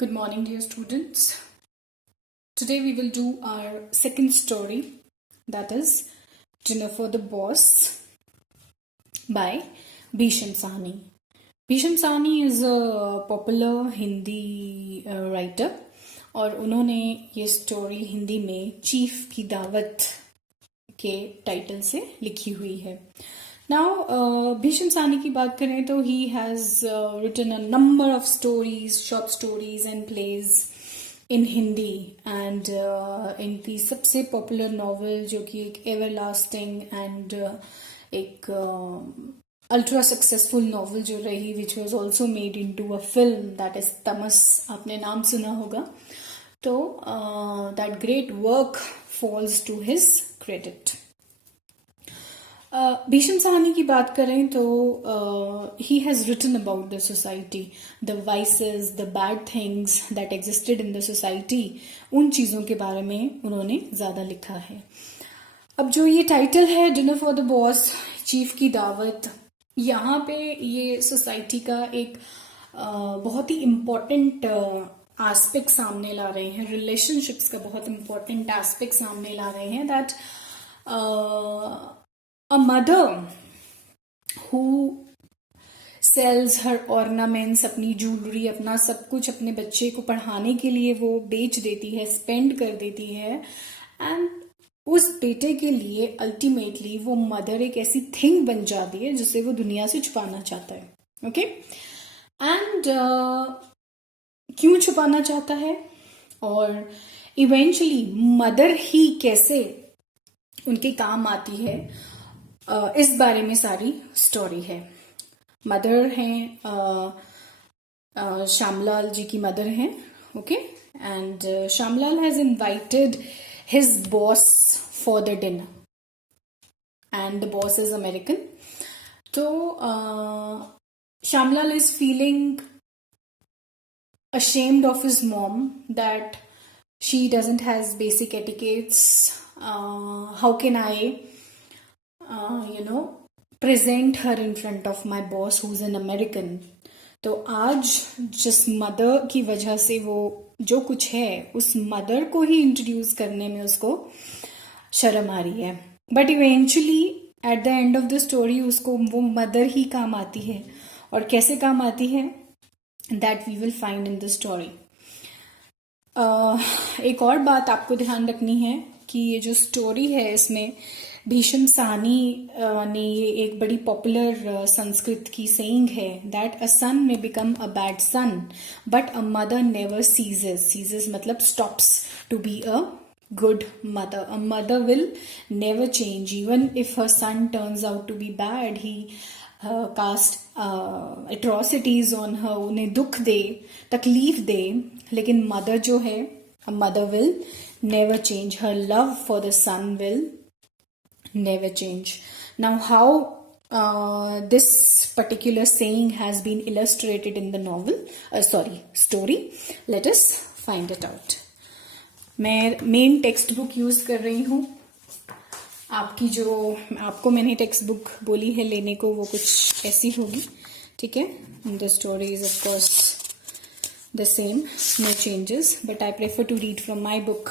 Good morning, dear students. Today we will do our second story, that is Dinner for the Boss by Bhisham Sahni. Bhisham Sahni is a popular Hindi writer और उन्होंने ये story Hindi में chief की दावत के title से लिखी हुई है. Now, Bhisham Sahni की बात करें तो he has written a number of stories, short stories and plays in Hindi and इनकी सबसे पॉपुलर नॉवल जो कि एक एवरलास्टिंग एंड एक अल्ट्रा सक्सेसफुल नॉवल जो रही which was also made into a film that is Tamas, आपने नाम सुना होगा. तो that great work falls to his credit. Bhisham Sahni की बात करें तो he has written about the society, the vices, the bad things that existed in the society. उन चीज़ों के बारे में उन्होंने ज़्यादा लिखा है. अब जो ये टाइटल है dinner for the boss, chief की दावत, यहाँ पे ये सोसाइटी का एक बहुत ही इम्पोर्टेंट एस्पेक्ट सामने ला रहे हैं. रिलेशनशिप्स का बहुत इम्पोर्टेंट एस्पेक्ट सामने ला रहे हैं. That a mother who sells her ornaments, अपनी ज्वेलरी, अपना सब कुछ अपने बच्चे को पढ़ाने के लिए वो बेच देती है, स्पेंड कर देती है, एंड उस बेटे के लिए अल्टीमेटली वो मदर एक ऐसी थिंग बन जाती है जिसे वो दुनिया से छुपाना चाहता है. ओके, एंड क्यों छुपाना चाहता है और इवेंचुअली मदर ही कैसे उनके काम आती है, इस बारे में सारी स्टोरी है. मदर हैं श्यामलाल जी की मदर हैं. Okay, and Shyamlal has invited his boss for the dinner and the boss is American. तो Shyamlal is feeling ashamed of his mom that she doesn't has basic etiquettes. How can I present her in front of my boss who's an American. तो आज जिस mother की वजह से वो जो कुछ है उस मदर को ही इंट्रोड्यूस करने में उसको शर्म आ रही है. But eventually at the end of the story उसको वो मदर ही काम आती है. और कैसे काम आती है that we will find in the story. एक और बात आपको ध्यान रखनी है कि ये जो स्टोरी है इसमें भीष्म साहनी ने ये एक बड़ी पॉपुलर संस्कृत की सेइंग है that a son may become a bad son but a mother never ceases मतलब stops to be a good mother. A mother will never change. Even if her son turns out to be bad, he cast atrocities on her, उन्हें दुख दे, तकलीफ दे, लेकिन mother जो है, a mother will never change. Her love for the son will never change. Now, how this particular saying has been illustrated in the story. Let us find it out. मैं main text book use कर रही हूँ. आपको मैंने text book बोली है लेने को वो कुछ ऐसी होगी. ठीक है, the story is of course the same, no changes, but I prefer to read from my book.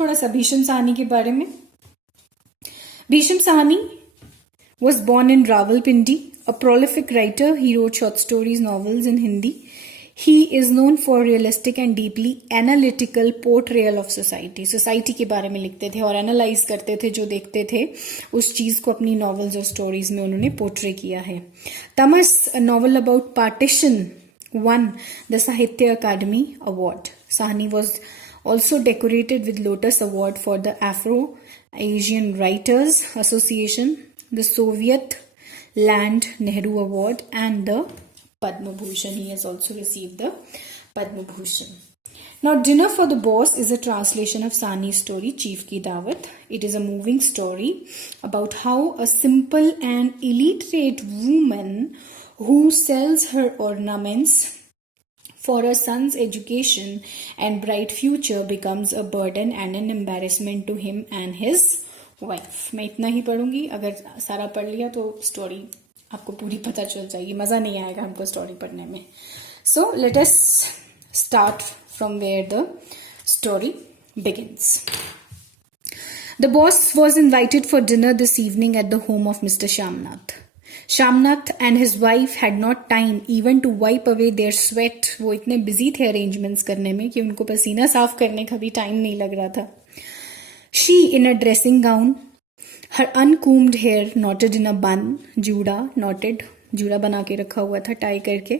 थोड़ा सा भीष्म साहनी के बारे में. Bhishma Sahni was born in Rawalpindi, a prolific writer. He wrote short stories, novels in Hindi. He is known for realistic and deeply analytical portrayal of society. Society के बारे में लिखते थे और एनालाइज करते थे, जो देखते थे उस चीज को अपनी नॉवेल्स और स्टोरीज में उन्होंने पोर्ट्रे किया है. तमस, a novel about partition, won the Sahitya Akademi Award. Sahni was also decorated with Lotus Award for the Afro-Asian Writers Association, the Soviet Land Nehru Award, and the Padma Bhushan. He has also received the Padma Bhushan. Now, Dinner for the Boss is a translation of Sahni's story, Chief Ki Dawat. It is a moving story about how a simple and illiterate woman who sells her ornaments for her son's education and bright future becomes a burden and an embarrassment to him and his wife. मैं इतना ही पढ़ूंगी. अगर सारा पढ़ लिया तो story आपको पूरी पता चल जाएगी, मज़ा नहीं आएगा हमको स्टोरी पढ़ने में. So let us start from where the story begins. The boss was invited for dinner this evening at the home of Mr. Shamnath. Shamnath and his wife had not time even to wipe away their sweat. वो इतने busy थे arrangements करने में कि उनको पसीना साफ करने का भी time नहीं लग रहा था. She in a dressing gown, her uncombed hair knotted in a bun, juda knotted, जूड़ा बना के रखा हुआ था टाई करके,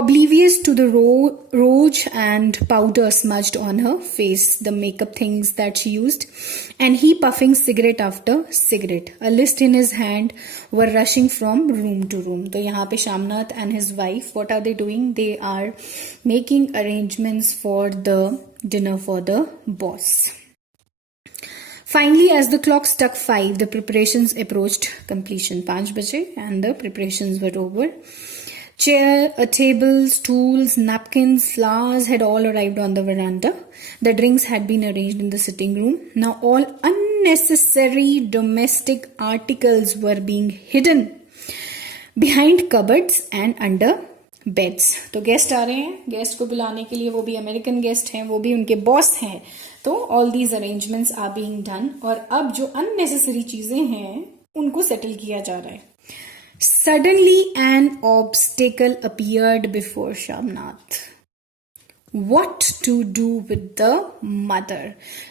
oblivious to the rouge and powder smudged on her face, the makeup things that she used, and he puffing cigarette after cigarette, a list in his hand, were rushing from room to room. तो यहाँ पे Shamnath and his wife, what are they doing? They are making arrangements for the dinner for the boss. Finally, as the clock struck 5, the preparations approached completion. 5 baje and the preparations were over. Chair, a table, stools, napkins, flowers had all arrived on the veranda. The drinks had been arranged in the sitting room. Now all unnecessary domestic articles were being hidden behind cupboards and under beds. तो guest आ रहे हैं, guest को बुलाने के लिए, वो भी American guest हैं, वो भी उनके बॉस हैं. तो all these arrangements are being done और अब जो अननेसेसरी चीजें हैं उनको सेटल किया जा रहा है. Suddenly N obstacle appeared before Shamnath. What to do with the mother?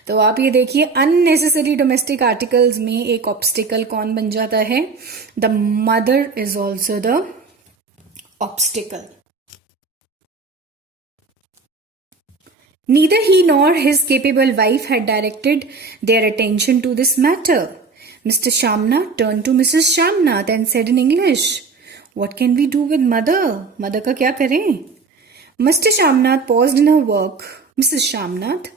तो आप ये देखिए, अननेसेसरी डोमेस्टिक आर्टिकल्स में एक ऑब्स्टिकल कौन बन जाता है? The mother is also the obstacle. Neither he nor his capable wife had directed their attention to this matter. Mr. Shamnath turned to Mrs. Shamnath and said in English, "What can we do with mother? Mother का क्या करें?" Mr. Shamnath paused in her work. Mrs. Shamnath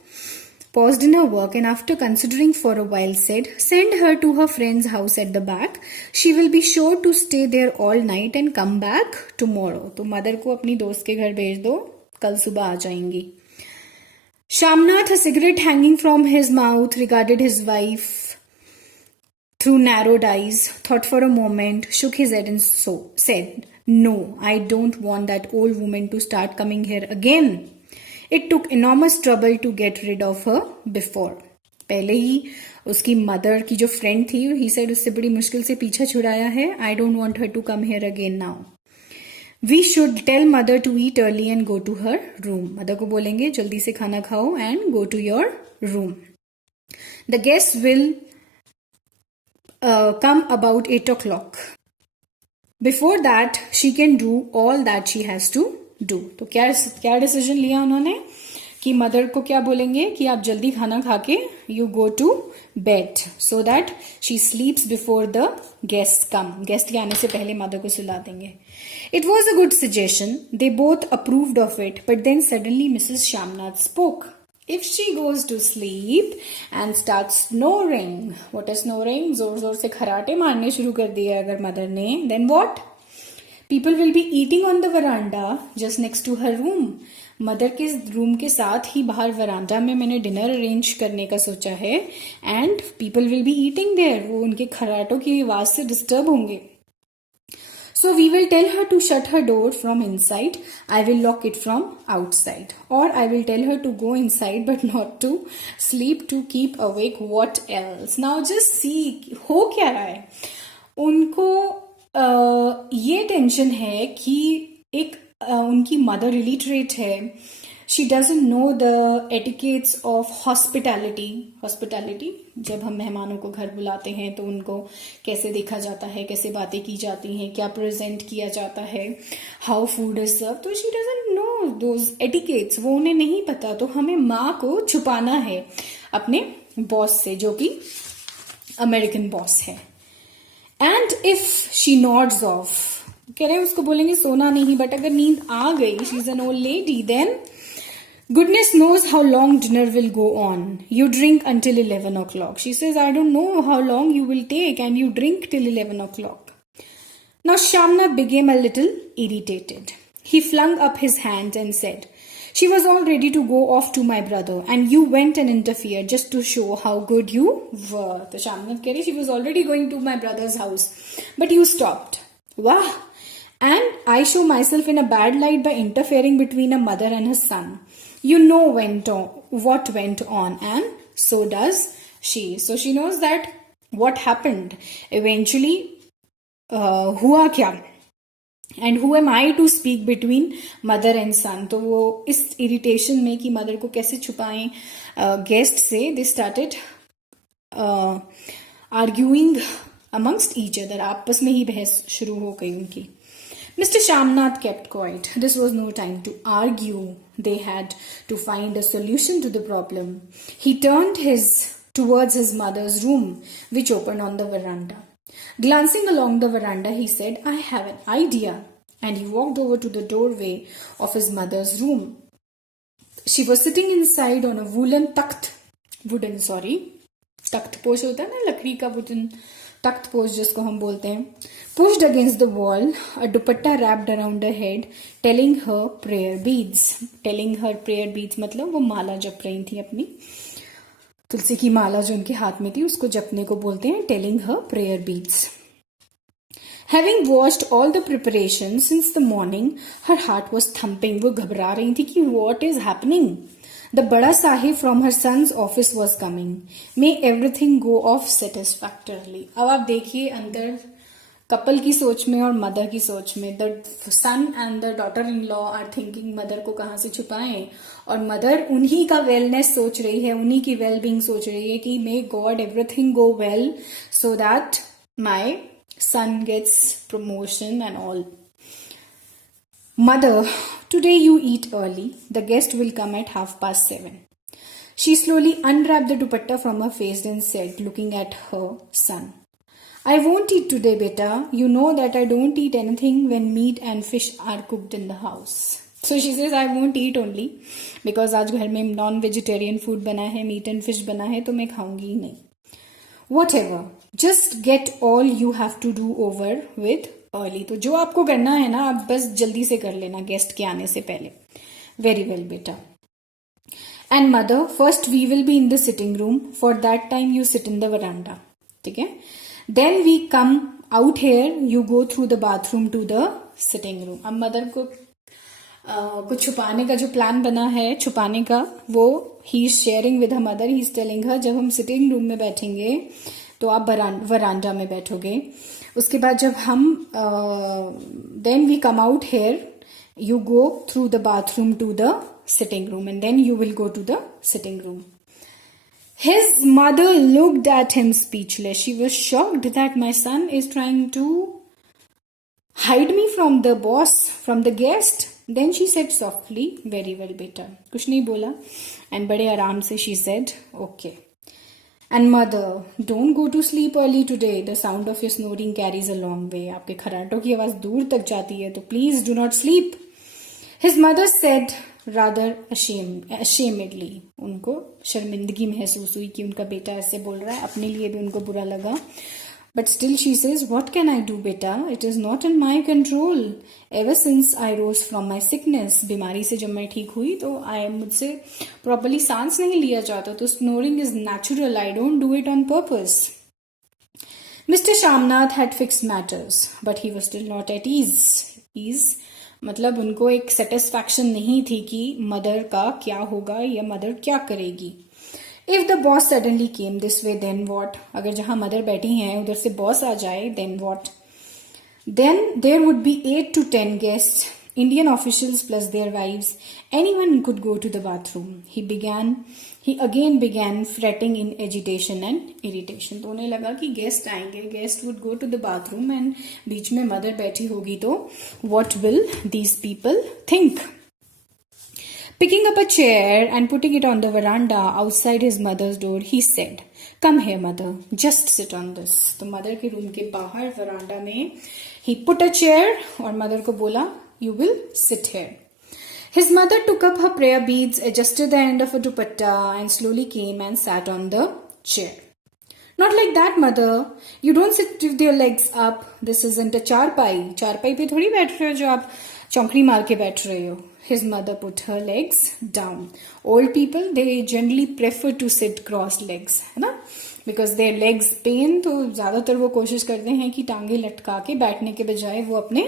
paused in her work and after considering for a while said, "Send her to her friend's house at the back. She will be sure to stay there all night and come back tomorrow." तो mother को अपनी दोस्त के घर भेज दो, कल सुबह आ जाएंगी. Shamnath, a cigarette hanging from his mouth, regarded his wife through narrowed eyes, thought for a moment, shook his head and said, "No, I don't want that old woman to start coming here again. It took enormous trouble to get rid of her before." पहले ही उसकी mother की जो friend थी, he said, उससे बड़ी मुश्किल से पीछा छुड़ाया है. I don't want her to come here again now. We should tell mother to eat early and go to her room. Mother को बोलेंगे जल्दी से खाना खाओ and go to your room. The guests will come about 8 o'clock. Before that, she can do all that she has to do. तो क्या decision लिया उन्होंने कि मदर को क्या बोलेंगे कि आप जल्दी खाना खा के you go to bed so that she sleeps before the guest come. Guest के आने से पहले मदर को सुला देंगे. It was a good suggestion. They both approved of it. But then suddenly Mrs Shamnath spoke. If she goes to sleep and starts snoring, what is snoring? जोर जोर से खराटे मारने शुरू कर दिए अगर मदर ने, then what? People will be eating on the veranda just next to her room. Mother के रूम के साथ ही बाहर वरांडा में मैंने डिनर अरेंज करने का सोचा है and people will be eating there. वो उनके खराटों की आवाज से डिस्टर्ब होंगे. So we will tell her to shut her door from inside. I will lock it from outside. Or I will tell her to go inside but not to sleep, to keep awake. What else? Now just see हो क्या रहा है. उनको ये tension है कि एक उनकी मदर इलिटरेट है. She doesn't know the etiquettes of hospitality. जब हम मेहमानों को घर बुलाते हैं तो उनको कैसे देखा जाता है, कैसे बातें की जाती हैं, क्या प्रेजेंट किया जाता है, हाउ फूड इज सर्व. तो she doesn't know those etiquettes, वो उन्हें नहीं पता. तो हमें माँ को छुपाना है अपने बॉस से, जो कि अमेरिकन बॉस है. And if she nodes of, कह रहे हैं उसको बोलेंगे सोना नहीं, बट अगर नींद आ गई, she is an old lady, then goodness knows how long dinner will go on. You drink until 11 o'clock. She says, I don't know how long you will take, and you drink till 11 o'clock. Now Shamnath became a little irritated. He flung up his hands and said, she was all ready to go off to my brother, and you went and interfered just to show how good you were. So Shamnath keh rahi, she was already going to my brother's house, but you stopped. Wah! And I show myself in a bad light by interfering between a mother and her son. You know what went on, and so does she. So she knows that what happened. Eventually, हुआ क्या? And who am I to speak between mother and son. तो वो इस irritation में कि mother को कैसे छुपाएं guest से, they started arguing amongst each other. आपस में ही बहस शुरू हो गई उनकी. Mr. Shamnath kept quiet. This was no time to argue. They had to find a solution to the problem. He turned towards his mother's room, which opened on the veranda. Glancing along the veranda, he said, I have an idea. And he walked over to the doorway of his mother's room. She was sitting inside on a तख्त पोश होता है ना, लकड़ी का wooden तख्त पोश जिसको हम बोलते हैं. Pushed against the wall, a dupatta wrapped around her head, telling her prayer beads. Telling her prayer beads मतलब वो माला जप रही थी अपनी. तुलसी की माला जो उनके हाथ में थी उसको जपने को बोलते हैं telling her prayer beads. Having watched all the preparations since the morning, her heart was thumping. वो घबरा रही थी कि what is happening? The Bada Sahib from her son's office was coming. May everything go off satisfactorily. अब आप देखिए अंदर couple की सोच में और मदर की सोच में. The son and the daughter in law are thinking mother को कहाँ से छुपाएं, और मदर उन्हीं का वेलनेस सोच रही है, उन्हीं की वेल बींग सोच रही है कि may God everything go well so that my son gets promotion and all. Mother, today you eat early. The guest will come at 7:30. She slowly unwrapped the dupatta from her face and said, looking at her son, I won't eat today, beta. You know that I don't eat anything when meat and fish are cooked in the house. So she says, I won't eat only because आज घर में non-vegetarian food बना है, meat and fish बना है, तो मैं खाऊंगी ही नहीं. Whatever. Just get all you have to do over with early. तो जो आपको करना है ना, आप बस जल्दी से कर लेना गेस्ट के आने से पहले. वेरी वेल बेटा. And mother, first we will be in the sitting room. For that time you sit in the veranda. ठीक है. Then we come out here. You go through the bathroom to the sitting room. अब mother को कुछ छुपाने का जो plan बना है, छुपाने का, वो he is sharing with her mother. He is telling her जब हम सिटिंग रूम में बैठेंगे तो आप वरांडा में बैठोगे. उसके बाद जब हम then we come out here, you go through the bathroom to the sitting room and then you will go to the sitting room. His mother looked at him speechless. She was shocked that my son is trying to hide me from the boss, from the guest. Then she said softly, very well beta. कुछ नहीं बोला and बड़े आराम से she said, okay. And mother, don't go to sleep early today. The sound of your snoring carries a long way. आपके खराटों की आवाज दूर तक जाती है, तो please do not sleep. His mother said rather ashamedly. उनको शर्मिंदगी महसूस हुई कि उनका बेटा ऐसे बोल रहा है. अपने लिए भी उनको बुरा लगा. But still she says, what can I do, beta? It is not in my control. Ever since I rose from my sickness, बीमारी से जब मैं ठीक हुई तो मुझसे properly सांस नहीं लिया जाता. तो snoring is natural. I don't do it on purpose. Mr. Shamnath had fixed matters, but he was still not at ease. Ease मतलब उनको एक satisfaction नहीं थी कि मदर का क्या होगा या मदर क्या करेगी. If the boss suddenly came this way, then what? अगर जहां मदर बैठी हैं उधर से बॉस आ जाए, then what? Then there would be 8 to 10 guests, Indian officials plus their wives. Anyone could go to the bathroom. He again began fretting in agitation and irritation. तो उन्हें लगा कि गेस्ट आएंगे, guest would go to the bathroom and बीच में mother बैठी होगी तो what will these people think? Picking up a chair and putting it on the veranda outside his mother's door, he said, come here, mother, just sit on this. तो mother के room के बाहर वरांडा में he put a chair और mother को बोला, you will sit here. His mother took up her prayer beads, adjusted the end of a dupatta and slowly came and sat on the chair. Not like that, mother. You don't sit with your legs up. This isn't a चारपाई. चारपाई पे थोड़ी बैठ रहे हो जो आप चौंकड़ी मार के बैठ रहे हो. His mother put her legs down. Old people, they generally prefer to sit crossed legs, है ना? बिकॉज देयर लेग्स पेन, तो ज़्यादातर वो कोशिश करते हैं कि टांगे लटका के बैठने के बजाय वो अपने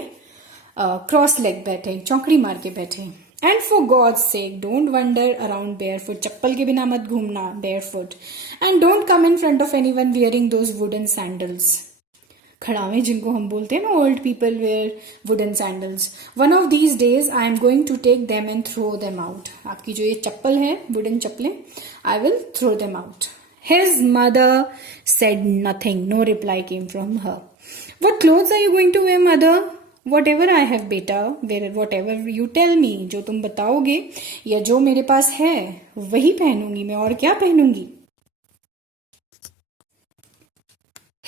क्रॉस लेग बैठे, चौकड़ी मार के बैठे. And for God's sake don't wander around bare foot, चप्पल के बिना मत घूमना bare foot. And don't come in front of anyone wearing those wooden sandals. खड़ावे जिनको हम बोलते हैं ना, old people wear wooden sandals. One of these days I am going to take them and throw them out. आपकी जो ये चप्पल है, वुडन चप्पलें, I will throw them out. His mother said nothing. No reply came from her. What clothes are you going to wear, mother? Whatever I have, beta. Whatever you tell me. जो तुम बताओगे या जो मेरे पास है वही पहनूंगी मैं, और क्या पहनूंगी.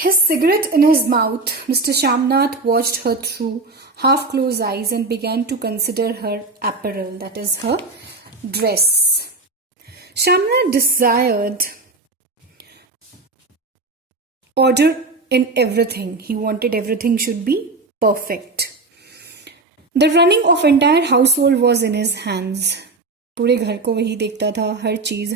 His cigarette in his mouth, Mr. Shamnath watched her through half-closed eyes and began to consider her apparel, that is her dress. Shamnath desired order in everything. He wanted everything should be perfect. The running of entire household was in his hands. पूरे घर को वही देखता था. हर चीज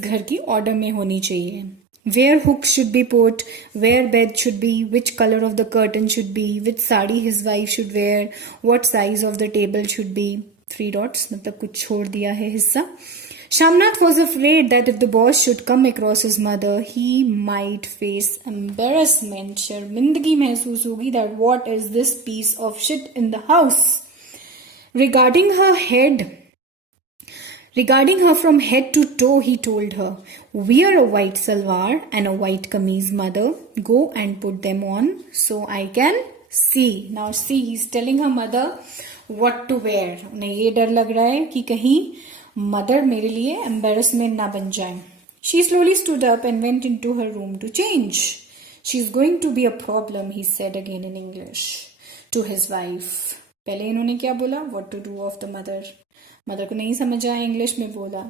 घर की order में होनी चाहिए. Where hooks should be put, where bed should be, which color of the curtain should be, which sari his wife should wear, what size of the table should be. 3 dots, मतलब कुछ छोड़ दिया है हिस्सा. Shamnath was afraid that if the boss should come across his mother, he might face embarrassment. शर्मिंदगी महसूस होगी that what is this piece of shit in the house. Regarding her from head to toe, he told her, wear a white salwar and a white kameez, mother. Go and put them on so I can see. Now see, he's telling her mother what to wear. उन्हें ये डर लग रहा है कि कहीं mother मेरे लिए embarrassment ना बन जाए. She slowly stood up and went into her room to change. She's going to be a problem, he said again in English to his wife. पहले इन्होंने क्या बोला? What to do of the mother. Mother को नहीं समझ आया, English में बोला.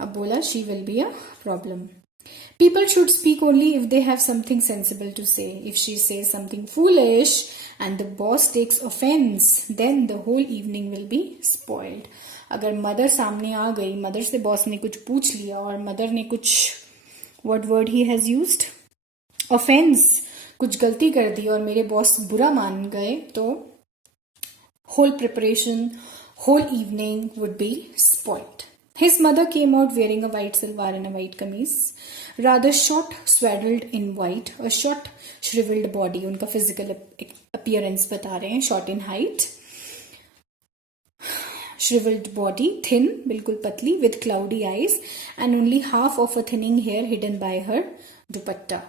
अब बोला she will be a problem. People should speak only if they have something sensible to say. If she says something foolish and the boss takes offence, then the whole evening will be spoiled. अगर mother सामने आ गई, mother से boss ने कुछ पूछ लिया और मदर ने कुछ, what word he has used, offence, कुछ गलती कर दी और मेरे बॉस बुरा मान गए, तो whole preparation, whole evening would be spoiled. His mother came out wearing a white salwar and a white kameez, rather short, swaddled in white, a short, shriveled body. उनका physical appearance बता रहे हैं, short in height, shriveled body, thin, बिल्कुल पतली, with cloudy eyes, and only half of a thinning hair hidden by her dupatta.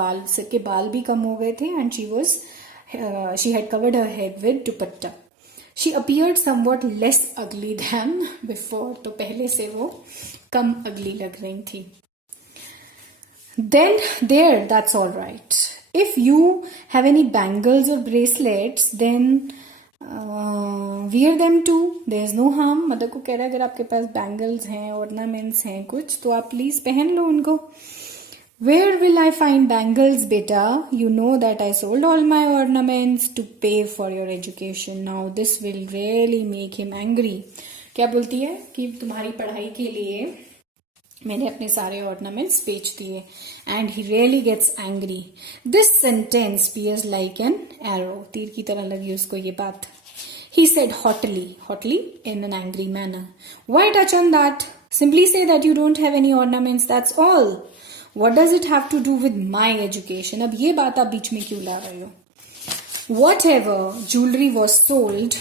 बाल, सिर के बाल भी कम हो गए थे, and she had covered her head with dupatta. She appeared somewhat less ugly than before. तो पहले से वो कम ugly लग रही थी. Then there, that's all right. If you have any bangles or bracelets, then wear them too. There's no harm. Mother को कह रहा है अगर आपके पास bangles हैं, ornaments हैं कुछ, तो आप please पहन लो उनको. Where will I find bangles, beta? You know that I sold all my ornaments to pay for your education. Now this will really make him angry. क्या बोलती है कि तुम्हारी पढ़ाई के लिए मैंने अपने सारे ornaments बेच दिए. And he really gets angry. This sentence appears like an arrow. तीर की तरह लगी उसको ये बात. He said haughtily in an angry manner. Why touch on that? Simply say that you don't have any ornaments, that's all. What does it have to do with my education? अब ये बात आप बीच में क्यों ला रहे हो? Whatever jewelry was sold,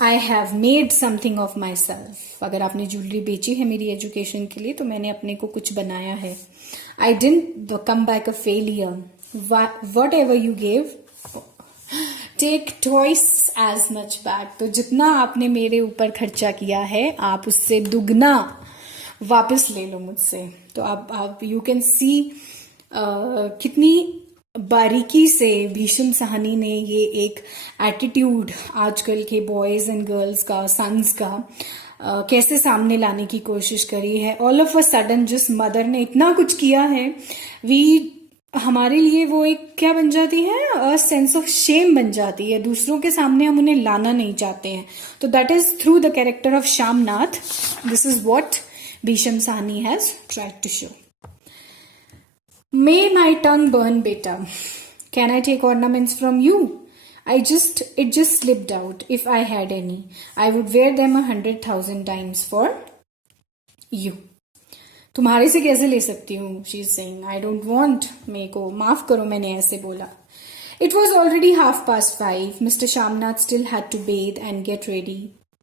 I have made something of myself. अगर आपने ज्वेलरी बेची है मेरी एजुकेशन के लिए, तो मैंने अपने को कुछ बनाया है. I didn't come back a failure. Whatever you gave, take twice as much back. तो जितना आपने मेरे ऊपर खर्चा किया है, आप उससे दुगना वापस ले लो मुझसे. तो आप यू कैन सी कितनी बारीकी से भीष्म साहनी ने ये एक एटीट्यूड आजकल के बॉयज एंड गर्ल्स का, सन्स का, कैसे सामने लाने की कोशिश करी है. ऑल ऑफ अ सडन जिस मदर ने इतना कुछ किया है, हमारे लिए वो एक क्या बन जाती है, अ सेंस ऑफ शेम बन जाती है. दूसरों के सामने हम उन्हें लाना नहीं चाहते हैं. तो that is through the character of Shyamnath. This is what Bhisham Sahni has tried to show. May my tongue burn, beta. Can I take ornaments from you? It just slipped out. If I had any, I would wear them 100,000 times for you. तुम्हारे से कैसे ले सकती हूँ? She is saying, I don't want. मेरे को माफ करो, मैंने ऐसे बोला. It was already 5:30. Mr. Shamnath still had to bathe and get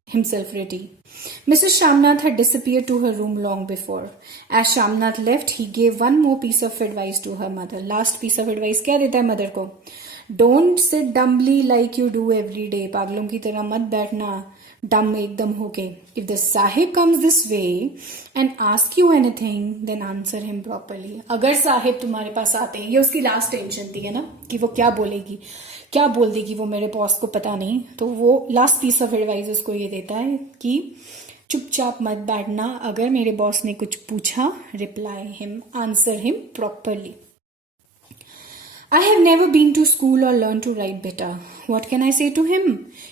himself ready. Mrs. Shamnath had disappeared to her room long before. As Shamnath left, he gave one more piece of advice to her mother. Last piece of advice क्या देता है mother को? Don't sit dumbly like you do every day. पागलों की तरह मत बैठना dumb एकदम होके. If the Sahib comes this way and ask you anything, then answer him properly. अगर साहिब तुम्हारे पास आते हैं, ये उसकी लास्ट टेंशन थी है ना, कि वो क्या बोलेगी, क्या बोल देगी वो मेरे बॉस को पता नहीं. तो वो लास्ट पीस ऑफ एडवाइस उसको ये देता है कि चुपचाप मत बैठना, अगर मेरे बॉस ने कुछ पूछा, reply him, answer him properly. I have never been to school or learned to write better. What can I say to him?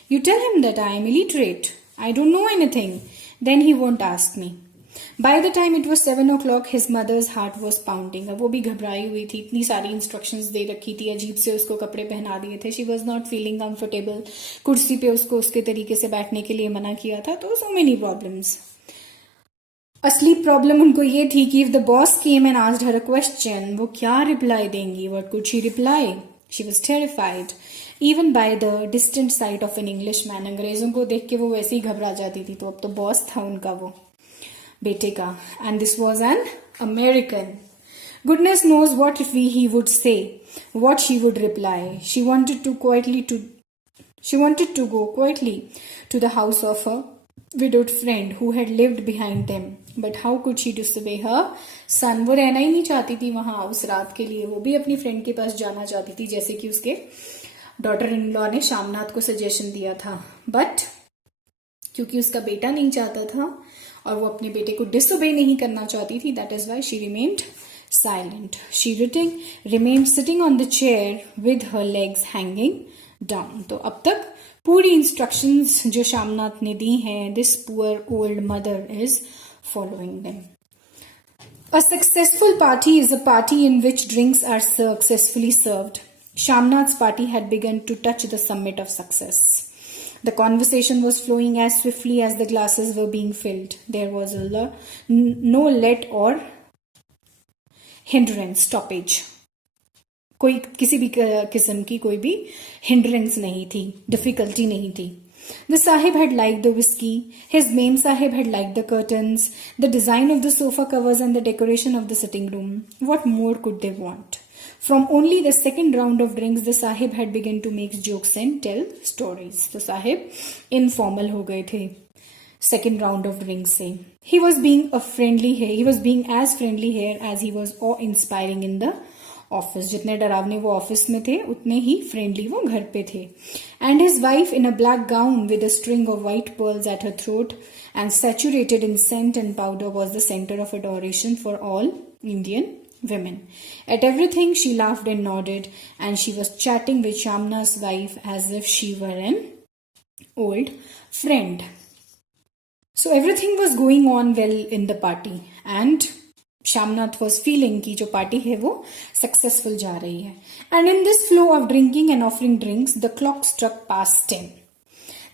You tell him that I am illiterate. I don't know anything. Then he won't ask me. By the time it was 7 o'clock, his mother's heart was pounding. अब वो भी घबराई हुई थी, इतनी सारी instructions दे रखी थी, अजीब से उसको कपड़े पहना दिए थे. She was not feeling comfortable. कुर्सी पे उसको उसके तरीके से बैठने के लिए मना किया था. तो so many problems. असली प्रॉब्लम उनको ये थी कि if the boss came and asked her a question, वो क्या रिप्लाई देंगी. What could she reply? She was terrified even by the distant sight of an Englishman. अंग्रेजों को देख के वो वैसे ही घबरा जाती थी. तो अब तो बॉस था उनका, वो बेटे का, and this was an American. Goodness knows what he would say, what she would reply. She wanted to go quietly to the house of a widowed friend who had lived behind them. But how could she disobey her son? वो रहना ही नहीं चाहती थी वहां उस रात के लिए. वो भी अपनी फ्रेंड के पास जाना चाहती थी, जैसे कि उसके डॉटर इन लॉ ने शामनाथ को सजेशन दिया था. बट क्योंकि उसका बेटा नहीं चाहता था और वो अपने बेटे को डिसोबे नहीं करना चाहती थी, that is why she remained silent. She remained sitting on the chair with her legs hanging down. तो अब तक पूरी इंस्ट्रक्शंस जो शामनाथ ने दी हैं, this poor old mother is following them. A successful party is a party in which drinks are successfully served. Shamnath's party had begun to touch the summit of success. The conversation was flowing as swiftly as the glasses were being filled. There was no let or hindrance, stoppage. कोई किसी भी किस्म की कोई भी hindrance नहीं थी, difficulty नहीं थी. The Sahib had liked the whiskey. His main Sahib had liked the curtains, the design of the sofa covers and the decoration of the sitting room. What more could they want? From only the second round of drinks, the Sahib had begun to make jokes and tell stories. तो Sahib informal हो गए थे second round of drinks से. He was being as friendly here as he was awe-inspiring in the office. जितने डरावने वो office में थे, उतने ही फ्रेंडली वो घर पे थे. And his wife in a black gown with a string of white pearls at her throat and saturated in scent and powder was the centre of adoration for all Indian women. At everything she laughed and nodded, and she was chatting with Shamna's wife as if she were an old friend. So everything was going on well in the party, and Shamnath was feeling कि जो party है वो successful जा रही है. And in this flow of drinking and offering drinks, the clock struck past 10.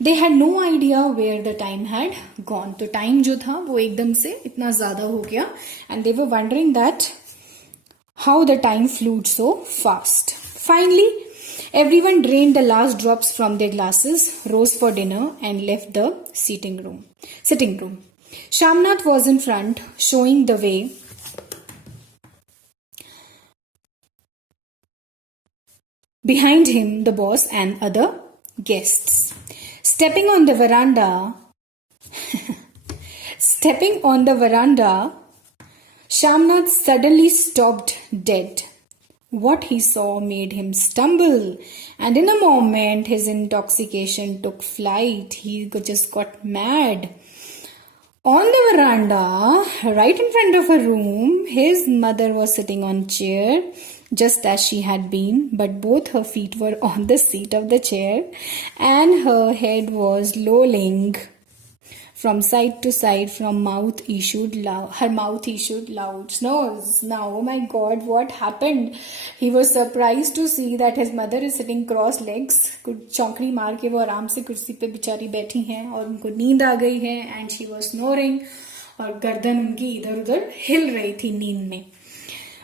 They had no idea where the time had gone. तो time जो था वो एकदम से इतना ज्यादा हो गया, and they were wondering that how the time flew so fast. Finally, everyone drained the last drops from their glasses, rose for dinner, and left the sitting room. Shamnath was in front, showing the way. Behind him, the boss and other guests. Stepping on the veranda, Shamnath suddenly stopped dead. What he saw made him stumble, and in a moment his intoxication took flight. He just got mad. On the veranda, right in front of her room, his mother was sitting on a chair, just as she had been, but both her feet were on the seat of the chair, and her head was lolling From side to side, her mouth issued loud snores. Now, oh my God, what happened? He was surprised to see that his mother is sitting cross legs. कुछ चौकड़ी मार के वो आराम से कुर्सी पे बेचारी बैठी हैं और उनको नींद आ गई है, and she was snoring, और गर्दन उनकी इधर उधर हिल रही थी नींद में.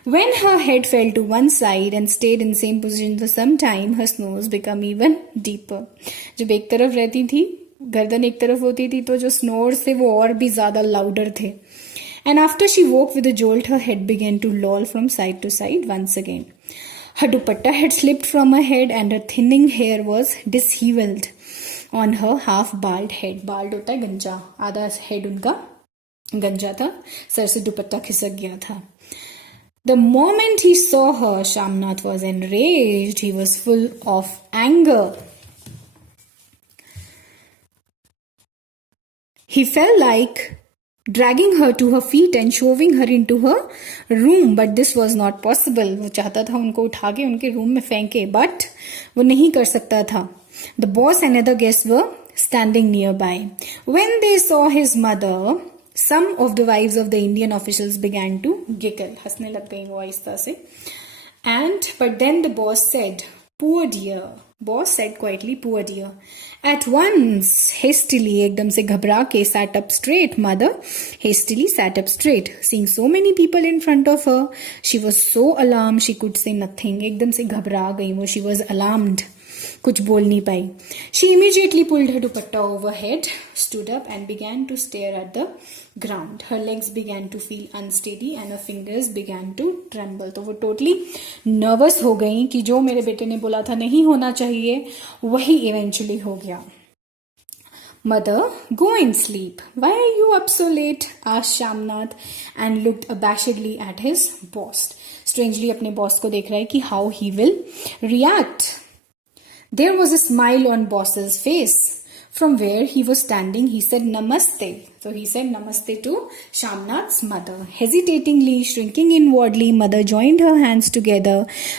When her head fell to one side and stayed in same position for some time, her snores became even deeper. जब एक तरफ रहती थी, गर्दन एक तरफ होती थी, तो जो snores थे वो और भी ज़्यादा louder थे. And after she woke with a jolt, her head began to loll from side to side once again. Her dupatta had slipped from her head and her thinning hair was disheveled on her half-bald head. Bald होता है गंजा, आधा head उनका गंजा था, sir से दुपट्टा खिसक गया था. The moment he saw her, Shamnath was enraged. He was full of anger. He felt like dragging her to her feet and shoving her into her room, but this was not possible. वो चाहता था उनको उठा के उनके room में फेंके, but वो नहीं कर सकता था. The boss and other guests were standing nearby. When they saw his mother, some of the wives of the Indian officials began to giggle. हंसने लग गई वो आहिस्ता से. But then the boss said, "Poor dear." Boss said quietly, "Poor dear." At once, hastily, एकदम से घबरा के sat up straight. Mother hastily sat up straight. Seeing so many people in front of her, she was so alarmed she could say nothing. एकदम से घबरा गई वो. She was alarmed. कुछ बोल नहीं पाई. She immediately pulled her dupatta overhead, stood up and began to stare at the ground. Her legs began to feel unsteady and her fingers began to tremble. तो वो totally nervous हो गई कि जो मेरे बेटे ने बोला था नहीं होना चाहिए वही eventually हो गया. Mother, go and sleep. Why are you up so late? Asked Shamnath and looked abashedly at his boss. Strangely अपने boss को देख रहा है कि how he will react. There was a smile on boss's face. From where he was standing, he said Namaste. So he said Namaste to Shamnath's mother. Hesitatingly, shrinking inwardly, mother joined her hands together.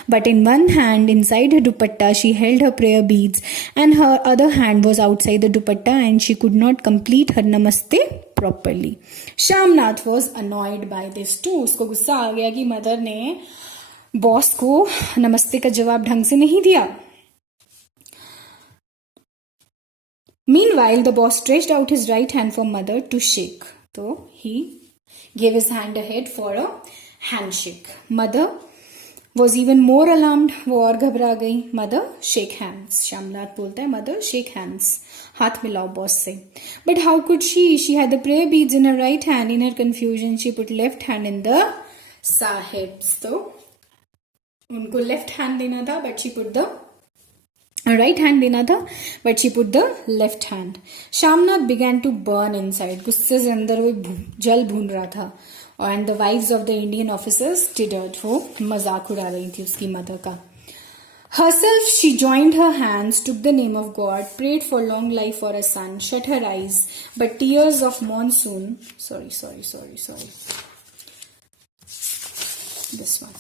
But in one hand, inside her dupatta, she held her prayer beads, and her other hand was outside the dupatta, and she could not complete her Namaste properly. Shamnath was annoyed by this too. उसको गुस्सा आ गया कि mother ने boss को नमस्ते का जवाब ढंग से नहीं दिया. Meanwhile, the boss stretched out his right hand for mother to shake. So he gave his hand ahead for a handshake. Mother was even more alarmed. वो और घबरा गई. Mother, shake hands. Shamnath बोलता है mother, shake hands. हाथ मिलाओ boss से. But how could she? She had the prayer beads in her right hand. In her confusion, she put left hand in the sahibs. तो उनको left hand देना था, but she put the right hand देना था, but she put the left hand. Shamnath began to burn inside. गुस्से से अंदर वो जल भून रहा था. And the wives of the Indian officers tittered. वो मजाक उड़ा रही थी उसकी मदर का. Herself, she joined her hands, took the name of God, prayed for long life for her son, shut her eyes, but tears of monsoon. Sorry. This one.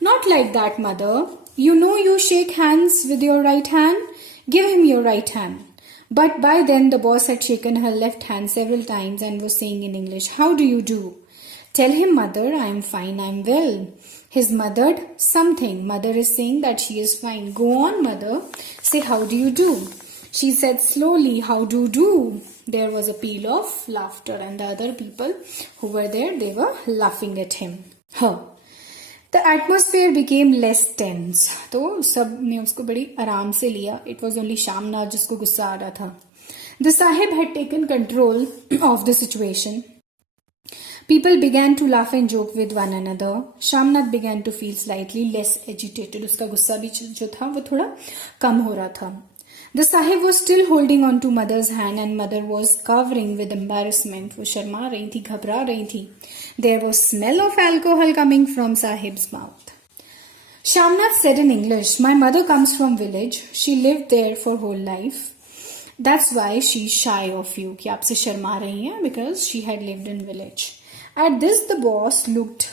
Not like that, mother. You know you shake hands with your right hand. Give him your right hand. But by then the boss had shaken her left hand several times and was saying in English, "How do you do?" Tell him, mother, I am fine, I am well. His muttered something. Mother is saying that she is fine. Go on, mother. Say, how do you do? She said slowly, how do you do? There was a peal of laughter and the other people who were there, they were laughing at him. Her. The atmosphere became less tense. तो सब ने उसको बड़ी आराम से लिया. It was only Shamnath जिसको गुस्सा आ रहा था. The Sahib had taken control of the situation. People began to laugh and joke with one another. Shamnath began to feel slightly less agitated. उसका गुस्सा भी जो था वो थोड़ा कम हो रहा था. The Sahib was still holding on to mother's hand and mother was covering with embarrassment. वो शर्मा रही थी, घबरा रही थी. There was smell of alcohol coming from Sahib's mouth. Shamnath said in English, my mother comes from village. She lived there for whole life. That's why she's shy of you. कि आपसे शर्मा रही है because she had lived in village. At this the boss looked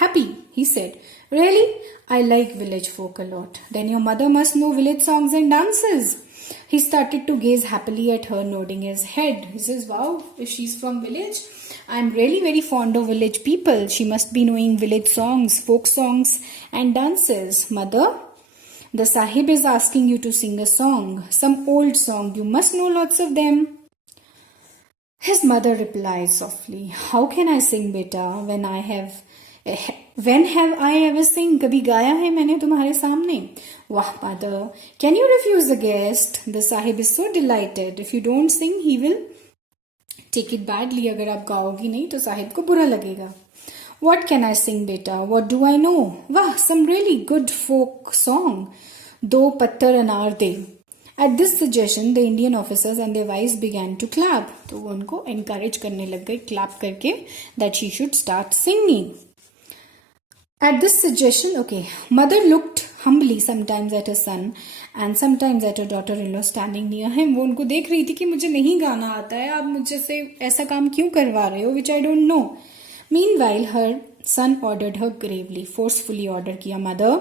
happy. He said, really? I like village folk a lot. Then your mother must know village songs and dances. He started to gaze happily at her, nodding his head. He says, wow, if she's from village, I'm really very fond of village people. She must be knowing village songs, folk songs and dances. Mother, the Sahib is asking you to sing a song, some old song. You must know lots of them. His mother replied softly, how can I sing, beta, when have I ever sing? कभी गाया है मैंने तुम्हारे सामने? Wah, mother, can you refuse the guest? The Sahib is so delighted. If you don't sing, he will take it badly. अगर आप गाओगी नहीं तो साहिब को बुरा लगेगा. What can I sing, beta? What do I know? Wah, some really good folk song. Do pattar anar de. At this suggestion, the Indian officers and their wives began to clap. तो वो उनको encourage करने लग गए clap करके that she should start singing. At this suggestion, mother looked humbly sometimes at her son and sometimes at her daughter-in-law standing near him. वो उनको देख रही थी कि मुझे नहीं गाना आता है, आप मुझे से ऐसा काम क्यों करवा रहे हो, which I don't know. Meanwhile, her son ordered her gravely, forcefully ordered किया, mother.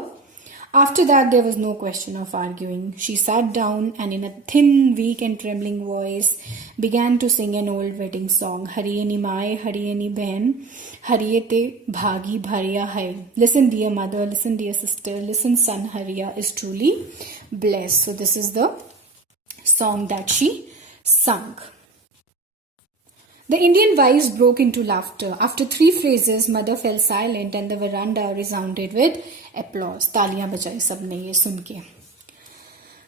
After that, there was no question of arguing. She sat down and in a thin, weak and trembling voice began to sing an old wedding song. Hariye ni maaye, hariye ni behan, hariye te bhagi bhariya hai. Listen, dear mother, listen, dear sister, listen, son, Hariya is truly blessed. So this is the song that she sung. The Indian wives broke into laughter. After 3 phrases, mother fell silent and the veranda resounded with applause. तालियां बजाई सबने ये सुन के.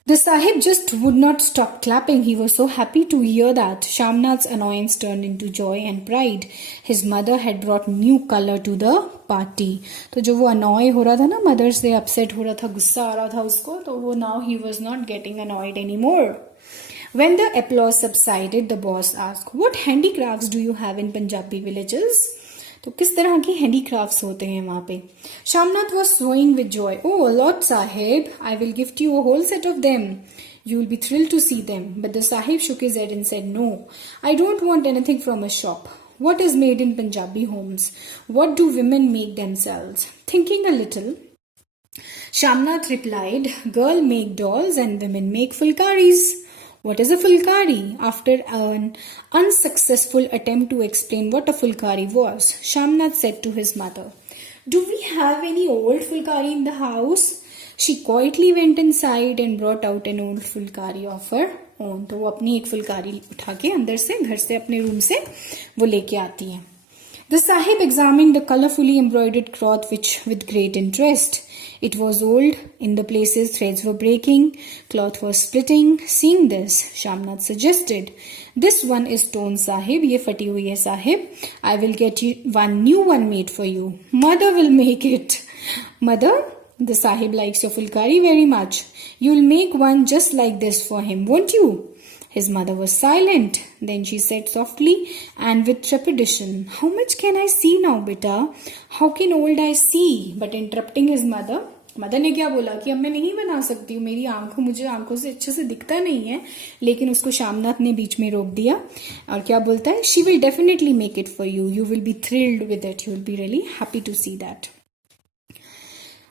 The Sahib just would not stop clapping. He was so happy to hear that. Shamnath's annoyance turned into joy and pride. His mother had brought new color to the party. तो जो वो annoy हो रहा था ना, mother से upset हो रहा था, गुस्सा आ रहा था उसको, तो वो now he was not getting annoyed anymore. When the applause subsided, the boss asked, what handicrafts do you have in Punjabi villages? तो किस तरह की handicrafts होते हैं वहाँ पे? Shamnath was swaying with joy. Oh, Lord Sahib, I will gift you a whole set of them. You will be thrilled to see them. But the Sahib shook his head and said, no, I don't want anything from a shop. What is made in Punjabi homes? What do women make themselves? Thinking a little, Shamnath replied, girl make dolls and women make fulkaris. What is a fulkari? After an unsuccessful attempt to explain what a fulkari was, Shamnath said to his mother, do we have any old fulkari in the house? She quietly went inside and brought out an old fulkari of her own. तो वो अपनी एक फुलकारी उठा के अंदर से, घर से, अपने रूम से वो लेके आती है. The Sahib examined the colorfully embroidered cloth with great interest. It was old. In the places threads were breaking. Cloth was splitting. Seeing this, Shamnath suggested, this one is torn, Sahib. Ye fati hui hai, Sahib. I will get you one new one made for you. Mother will make it. Mother, the Sahib likes your fulkari very much. You will make one just like this for him, won't you? His mother was silent. Then she said softly and with trepidation, how much can I see now, beta? How can old I see? But interrupting his mother, mother ने क्या बोला कि अब मैं नहीं बना सकती हूँ, मेरी मुझे आंखों से अच्छे से दिखता नहीं है. लेकिन उसको शामनाथ ने बीच में रोक दिया और क्या बोलता है, she will definitely make it for you. You will be thrilled with it. You will be really happy to see that.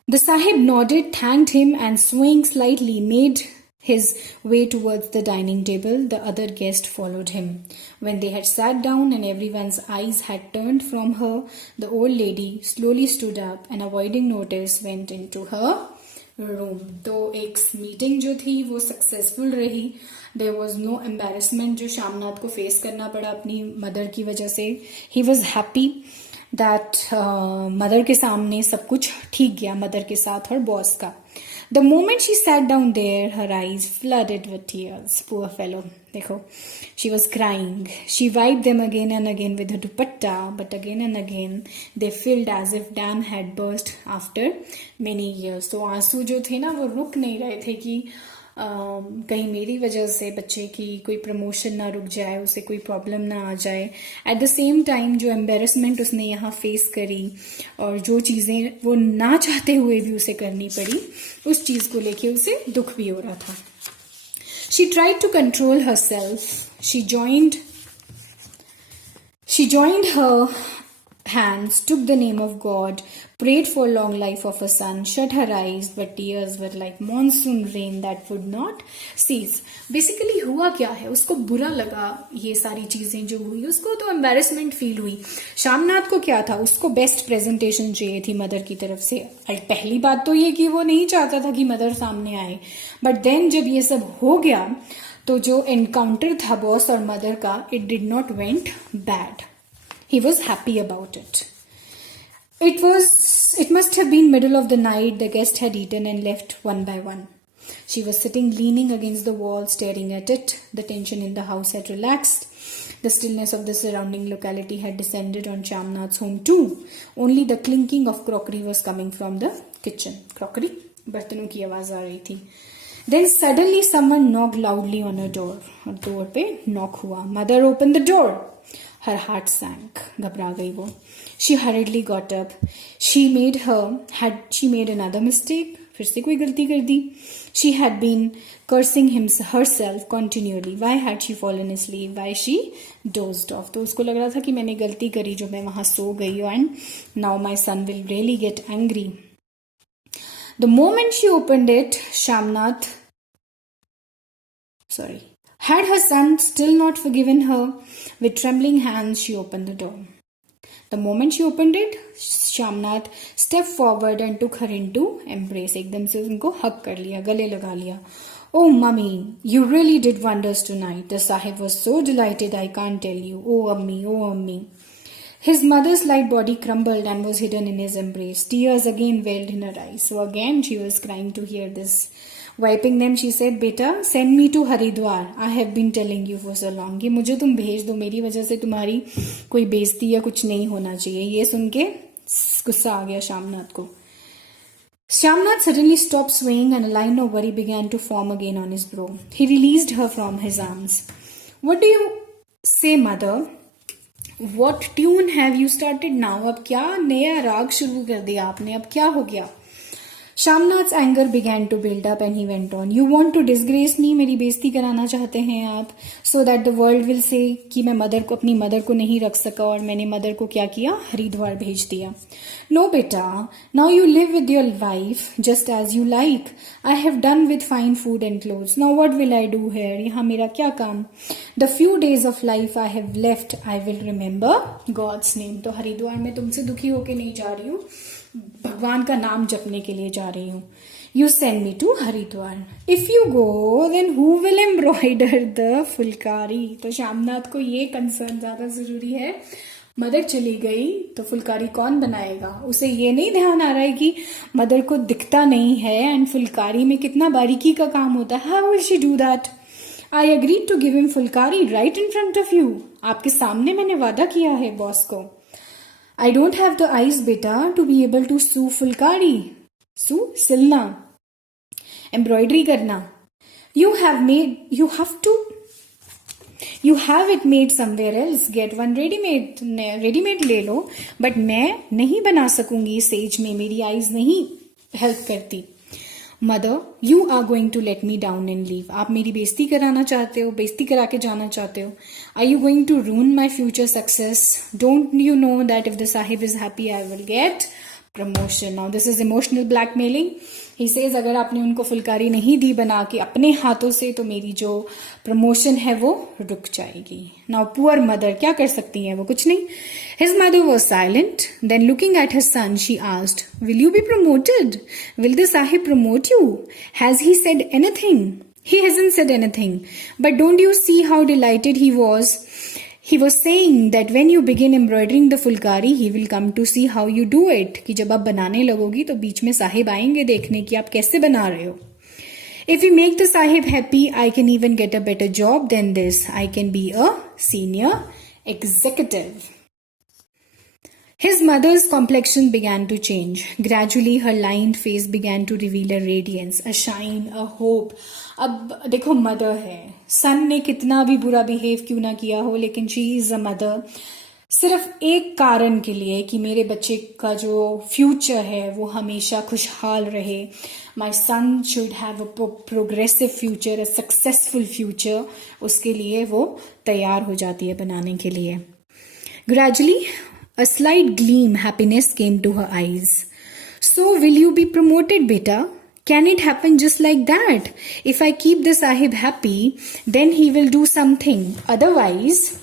The Sahib nodded, thanked him and swaying slightly made his way towards the dining table. The other guest followed him. When they had sat down and everyone's eyes had turned from her, the old lady slowly stood up and avoiding notice went into her room. तो एक meeting जो थी वो successful रही. There was no embarrassment जो शामनाथ को face करना पड़ा अपनी मदर की वजह से. He was happy that mother के सामने सब कुछ ठीक गया, मदर के साथ और बॉस का. The moment she sat down there, her eyes flooded with tears. Poor fellow. देखो, she was crying. She wiped them again and again with her dupatta, but again and again they filled as if dam had burst after many years. तो आंसू जो थे ना वो रुक नहीं रहे थे कि कहीं मेरी वजह से बच्चे की कोई प्रमोशन ना रुक जाए, उसे कोई प्रॉब्लम ना आ जाए. एट द सेम टाइम जो एम्बेरसमेंट उसने यहाँ फेस करी और जो चीज़ें वो ना चाहते हुए भी उसे करनी पड़ी, उस चीज़ को लेके उसे दुख भी हो रहा था. She tried to control herself. She joined her hands, took the name of God, prayed for long life of her son, shut her eyes, but tears were like monsoon rain that would not cease. Basically हुआ क्या है, उसको बुरा लगा ये सारी चीजें जो हुई, उसको तो एम्बेरसमेंट फील हुई. श्यामनाथ को क्या था, उसको बेस्ट प्रेजेंटेशन चाहिए थी मदर की तरफ से. पहली बात तो ये कि वो नहीं चाहता था कि मदर सामने आए, बट देन जब ये सब हो गया तो जो एनकाउंटर था बॉस और मदर का, it did not went bad. He was happy about it. It must have been middle of the night. The guest had eaten and left one by one. She was sitting leaning against the wall, staring at it. The tension in the house had relaxed. The stillness of the surrounding locality had descended on Shyamnath's home too. Only the clinking of crockery was coming from the kitchen. Crockery? बर्तनों की आवाज आ रही थी. Then suddenly someone knocked loudly on her door. और door पे knock हुआ. Mother opened the door. Her heart sank. घबरा गई वो. She hurriedly got up. Had she made another mistake? फिर से कोई गलती कर दी. She had been cursing herself continually. Why had she fallen asleep? Why she dozed off? तो उसको लग रहा था कि मैंने गलती करी जो मैं वहां सो गई हूँ, and now my son will really get angry. The moment she opened it, had her son still not forgiven her? With trembling hands, she opened the door. The moment she opened it, Shyamnath stepped forward and took her into embrace. एकदम से उनको hug कर लिया, गले लगा लिया. Oh, mummy, you really did wonders tonight. The Sahib was so delighted, I can't tell you. Oh, ammi, oh, ammi. His mother's light body crumbled and was hidden in his embrace. Tears again welled in her eyes. So again she was crying to hear this. Wiping them, she said, "Beta, send me to Haridwar. I have been telling you for so long कि मुझे तुम भेज दो, मेरी वजह से तुम्हारी कोई बेइज्जती या कुछ नहीं होना चाहिए." ये सुन के गुस्सा आ गया श्यामनाथ को. Shyamnath suddenly stopped swaying and a line of worry began to form again on his brow. He released her from his arms. What do you say, mother? What tune have you started now? अब क्या नया राग शुरू कर दिया आपने, अब क्या हो गया? Shyamnath's anger began to build up and he went on. You want to disgrace me? मेरी बेइज्जती कराना चाहते हैं आप, so that the world will say कि मैं अपनी मदर को नहीं रख सका और मैंने मदर को क्या किया, हरिद्वार भेज दिया. No बेटा, now you live with your wife just as you like. I have done with fine food and clothes. Now what will I do here? यहाँ मेरा क्या काम? The few days of life I have left, I will remember God's name. तो हरिद्वार में तुमसे दुखी होके नहीं जा रही हूँ, भगवान का नाम जपने के लिए जा रही हूँ. You send me to Haridwar. If you go, then who will embroider the Phulkari? तो श्यामनाथ को ये कंसर्न ज्यादा जरूरी है. मदर चली गई तो फुलकारी कौन बनाएगा? उसे ये नहीं ध्यान आ रहा है कि मदर को दिखता नहीं है एंड फुलकारी में कितना बारीकी का काम होता है. How will she do that? I agreed to give him Phulkari right in front of you. आपके सामने मैंने वादा किया है बॉस को. I don't have the eyes, beta, to be able to sew Phulkari. सिलना, एम्ब्रॉयडरी करना. You have it made somewhere else. Get one ready-made ले लो. But मैं नहीं बना सकूंगी इस एज में, मेरी आईज नहीं हेल्प करती. Mother, you are going to let me down and leave. आप मेरी बेइज्जती कराना चाहते हो, बेइज्जती करा के जाना चाहते हो. Are you going to ruin my future success? Don't you know that if the sahib is happy I will get promotion. Now this is emotional blackmailing. He says अगर आपने उनको फुलकारी नहीं दी बना के अपने हाथों से तो मेरी जो प्रमोशन है वो रुक जाएगी. नाउ पुअर मदर, क्या कर सकती है वो? कुछ नहीं. His mother was silent. Then looking at her son, she asked, "Will you be promoted? Will the Sahib promote you? Has he said anything?" He hasn't said anything. But don't you see how delighted he was? He was saying that when you begin embroidering the fulkari, he will come to see how you do it. कि जब आप बनाने लगोगी तो बीच में साहिब आएंगे देखने कि आप कैसे बना रहे हो. If you make the Sahib happy, I can even get a better job than this. I can be a senior executive. His mother's complexion began to change. Gradually, her lined face began to reveal a radiance, a shine, a hope. अब देखो mother है, सन ने कितना भी बुरा behave क्यों ना किया हो, लेकिन शी इज अ मदर. सिर्फ एक कारण के लिए कि मेरे बच्चे का जो फ्यूचर है वो हमेशा खुशहाल रहे. My son should have a progressive future, a successful future. उसके लिए वो तैयार हो जाती है बनाने के लिए. Gradually, A slight gleam happiness came to her eyes. So will you be promoted, beta? Can it happen just like that? If I keep the Sahib happy, then he will do something. Otherwise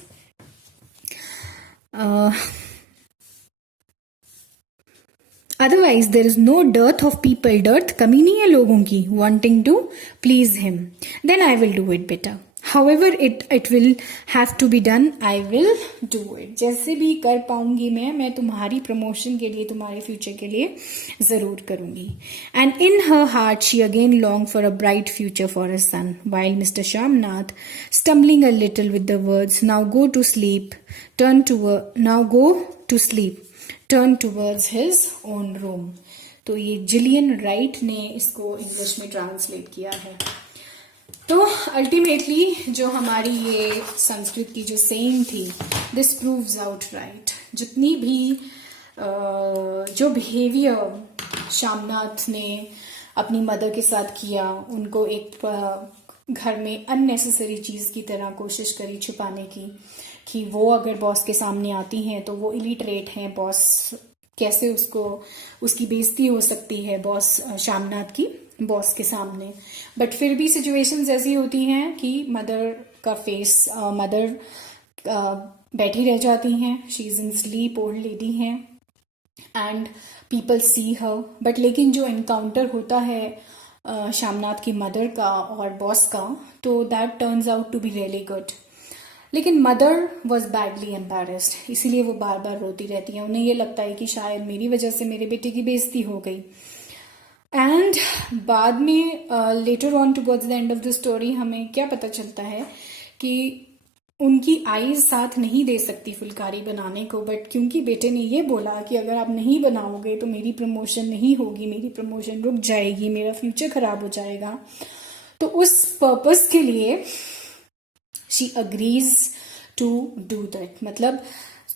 there is no dearth of people. Dearth कमी नहीं है लोगों की wanting to please him. Then I will do it, beta. However it will have to be done, I will do it. जैसे भी कर पाऊंगी मैं तुम्हारी प्रमोशन के लिए, तुम्हारे फ्यूचर के लिए जरूर करूंगी. And in her heart she again longed for a bright future for her son, while Mr. Shamnath, stumbling a little with the words, now go to sleep, turn towards his own room. तो ये Gillian Wright ने इसको English में translate किया है. तो ultimately जो हमारी ये संस्कृत की जो सेइंग थी, दिस प्रूव्स आउट राइट. जितनी भी जो बिहेवियर शामनाथ ने अपनी मदर के साथ किया, उनको एक घर में अननेसेसरी चीज की तरह कोशिश करी छुपाने की, कि वो अगर बॉस के सामने आती हैं तो वो इलिटरेट हैं, बॉस कैसे उसकी बेइज्जती हो सकती है बॉस शामनाथ की बॉस के सामने. बट फिर भी सिचुएशंस ऐसी होती हैं कि मदर बैठी रह जाती हैं, she is in sleep, old lady हैं, and people see her. But लेकिन जो एनकाउंटर होता है शामनाथ की मदर का और बॉस का, तो that turns out to be really good. लेकिन मदर वॉज बैडली एम्बैरेस्ड, इसीलिए वो बार बार रोती रहती है. उन्हें ये लगता है कि शायद मेरी वजह से मेरे बेटे की बेइज्जती हो गई. एंड बाद में later on towards the end of the story हमें क्या पता चलता है कि उनकी आईज साथ नहीं दे सकती फुलकारी बनाने को, बट क्योंकि बेटे ने ये बोला कि अगर आप नहीं बनाओगे तो मेरी प्रमोशन नहीं होगी, मेरी प्रमोशन रुक जाएगी, मेरा फ्यूचर खराब हो जाएगा, तो उस पर्पस के लिए she agrees to do that. मतलब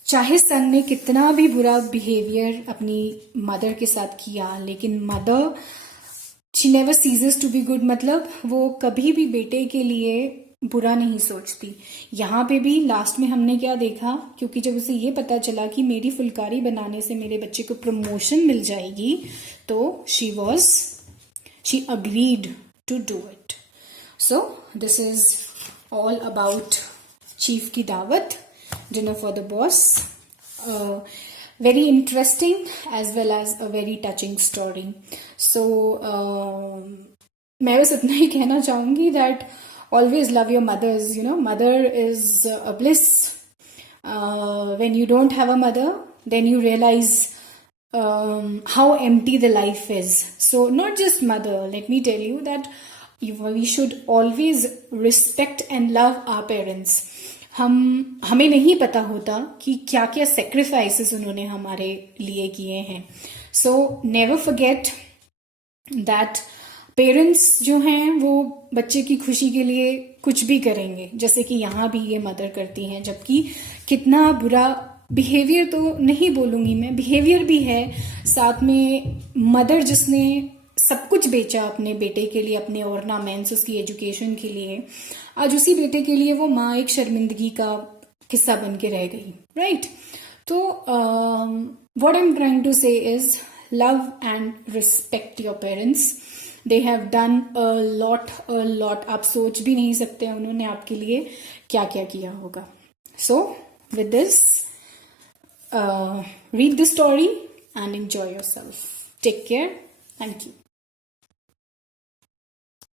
चाहे सन ने कितना भी बुरा बिहेवियर अपनी मदर के साथ किया, लेकिन mother she never ceases to be good. मतलब वो कभी भी बेटे के लिए बुरा नहीं सोचती. यहाँ पे भी लास्ट में हमने क्या देखा, क्योंकि जब उसे ये पता चला कि मेरी फुलकारी बनाने से मेरे बच्चे को प्रमोशन मिल जाएगी, तो she agreed to do it. So this is all about chief की दावत, dinner for the boss. Very interesting as well as a very touching story. So मैं बस इतना ही कहना चाहूंगी that always love your mothers. You know, mother is a bliss. When you don't have a mother, then you realize how empty the life is. So not just mother, let me tell you that we should always respect and love our parents. हमें नहीं पता होता कि क्या क्या sacrifices उन्होंने हमारे लिए किए हैं. So never forget that parents जो हैं वो बच्चे की खुशी के लिए कुछ भी करेंगे, जैसे कि यहाँ भी ये मदर करती हैं. जबकि कितना बुरा बिहेवियर तो नहीं बोलूंगी मैं, बिहेवियर भी है, साथ में मदर जिसने सब कुछ बेचा अपने बेटे के लिए, अपने ऑर्नामेंट्स, उसकी एजुकेशन के लिए, आज उसी बेटे के लिए वो माँ एक शर्मिंदगी का किस्सा बन के रह गई. राइट. तो what I am trying to say is love and respect your parents. They have done a lot. आप सोच भी नहीं सकते उन्होंने आपके लिए क्या क्या किया होगा. So with this read the story and enjoy yourself. Take care. Thank you.